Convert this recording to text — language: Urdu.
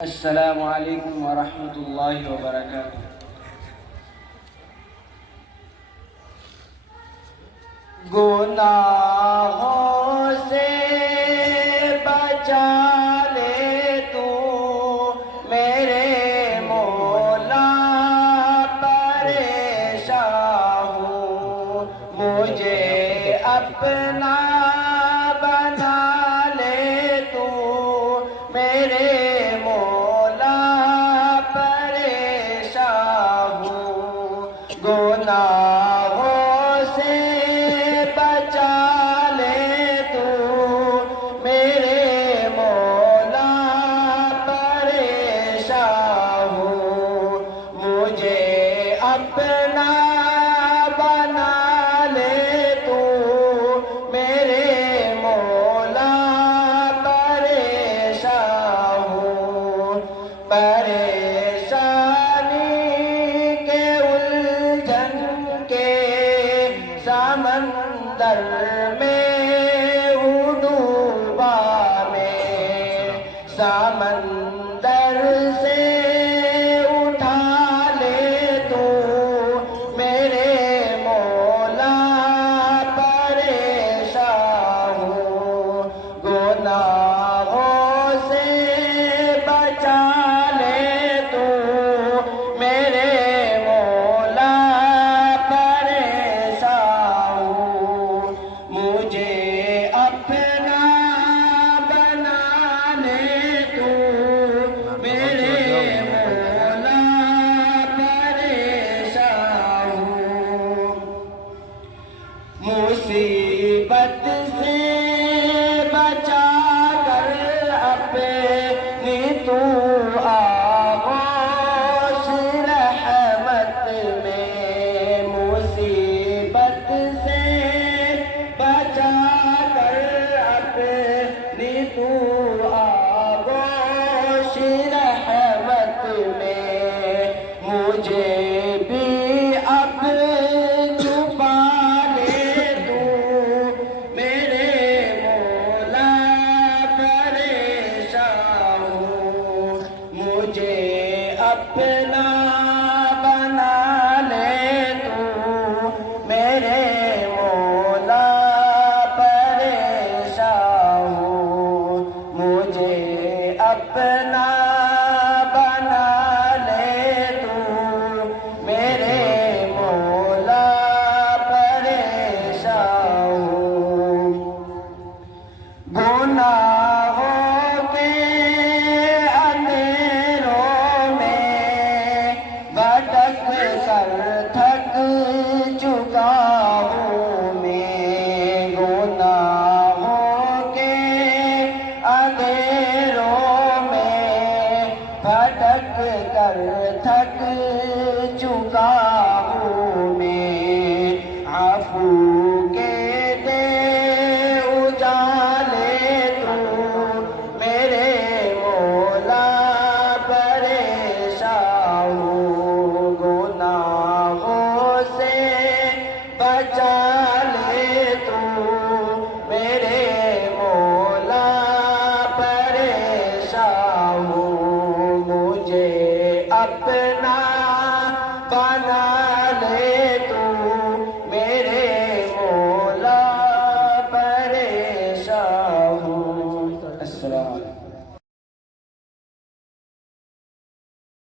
السلام علیکم ورحمۃ اللہ وبرکاتہ۔ گناہوں سے بچا لے تو میرے مولا، پریشان ہوں مجھے اپنا بنا لے تو میرے گناہوں سے بچا لے تو میرے مولا، پریشان ہوں مجھے اپنا بنا لے تو میرے مولا، پریشان ہوں سمندر میں ہوں ڈوبا میں، سمندر سے اٹھا لے تو میرے مولا، پریشان ہوں گناہوں سے بچا لے تو میرے مصیبت سے بچا کر اپنی تو آغوش رحمت میں، مصیبت سے بچا کر اپنی تو آغوش رحمت میں، مجھے بھی اب اپنا بنا لے تو میرے مولا، پریشان ہوں مجھے اپنا بنا لے تو میرے مولا، پریشان ہوں گناہوں کے تھک چکا ہوں میں، گناہوں کے اندھیروں میں بھٹک کر تھک چکا ہوں میں، عفو کے دے اجالے تو میرے مولا، پریشان ہوں گناہوں سے بچا لے تو میرے مولا، پریشان ہوں مجھے اپنا